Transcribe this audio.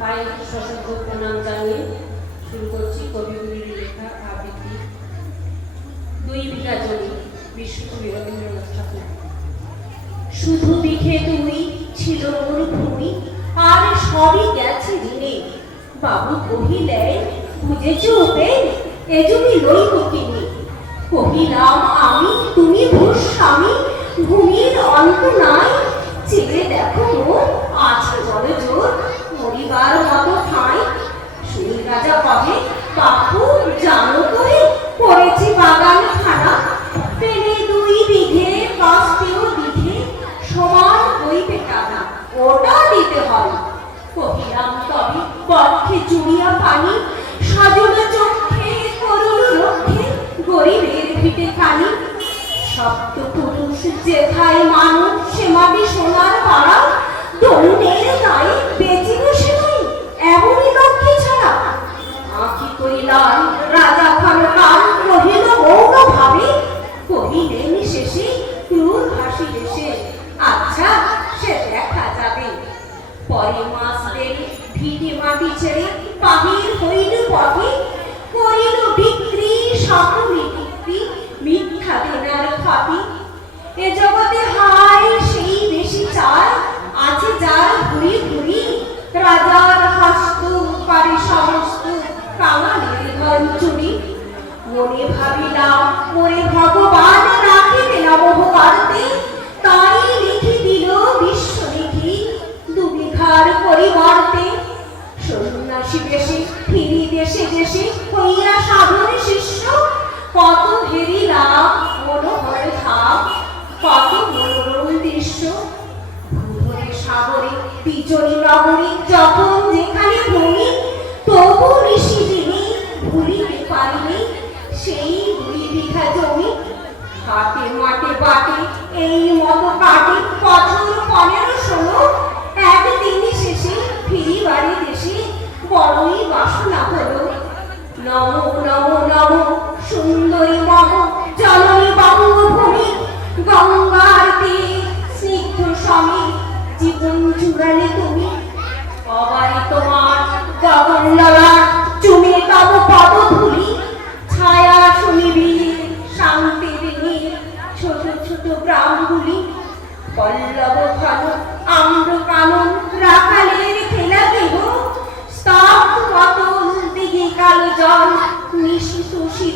পায়ে সশস্ত্র প্রণাম জানিয়ে শুরু করছি কবিগুলির লেখা আবৃত্তি। 2 বিঘা জমি, বিশ্বকবি রবীন্দ্রনাথ ঠাকুর। শুধু বিঘে তুই ছিল মরুভূমি, আর সবই গেছে ঋণে। বাবু কহিলে, বুঝেছ উপেন, এ জমি লইব কিনে। কহিলাম আমি, তুমি ভূস্বামী, ভূমির অন্ত নাই। চেয়ে দেখো মোর আছে বড় জোর, মরিবার মতো ঠাঁই। শুনি রাজা কহে, বাপু জানো করে পড়েছি বাগান খানা। পেলে 2 বিঘে কাস্তেও বিঘে, সমান হইবে টানা, ওটা দিতে হবে। কহিলাম তবে বক্ষে চুড়িয়া পানি, সাজল চক্ষে করুণ রক্ষে, গরিবের ভিটে খানি। সপ্ত পুরুষ যেথায় মানুষ, সে মাটি সোনার পাড়া। দণ্ডের গায়ে বেঁচে বসে নাই, এমনই লক্ষ্মী ছাড়া। আঁখি কইলাম রাজা খানকার, কহিল মৌন ভাবে। কহিলেন শেষে ক্রূর হাসি হেসে, আচ্ছা সে দেখা যাবে। পরে মাস দেরি ভিটে মাটি ছেড়ে বাহির হইল পথে। করিল বিক্রি সকলি বিক্রি, মিথ্যা দেনার খাতি। এ জগতে হায় সেই বেশি চায়, আছে যার ভুরি ভুরি। রাজার হাস্ত পারে সমস্ত, কাঙালের ধন চুরি। মনে ভাবিলাম মোরে ভগবান রাখিবে না মোহ বাড়তে, তাই লিখি দিল বিশ্বলিখি 2 বিঘার পরিবর্তে। সন্ন্যাসী বেশে ফিরি দেশে দেশে, হইয়া সাধন শিষ্য। কত হেরিলাম মনোহর ধাম, কত মনোরম দৃশ্য। ভূধরে সাগরে বিজয়ী নগরী, যখন যেখানে ভূমি, তবু ঋষি যিনি ভুলিতে পারিনি সেই 2 বিঘা জমি। হাটে মাঠে বাটে এই মতো কাটে বছর 15-16। একদিনই শেষে ফিরি বাড়ি দেশে, বড়ই বাসনা হলো। নমো নমো নমো সুন্দরী মম জননী বঙ্গভূমি। গঙ্গার তীর স্নিগ্ধ সমীর, জীবন জুড়ালে তুমি। অবাই তোমার গগন ললাট, চুমে তব পদধূলি। ছায়া শুনিবি শান্তির নীর, ছোট ছোট গ্রামগুলি। পল্লব ঘন আম্র কানন, রাখালের খেলা দেহ। স্তব্ধ পতন দিঘি কালো জল, নিশিত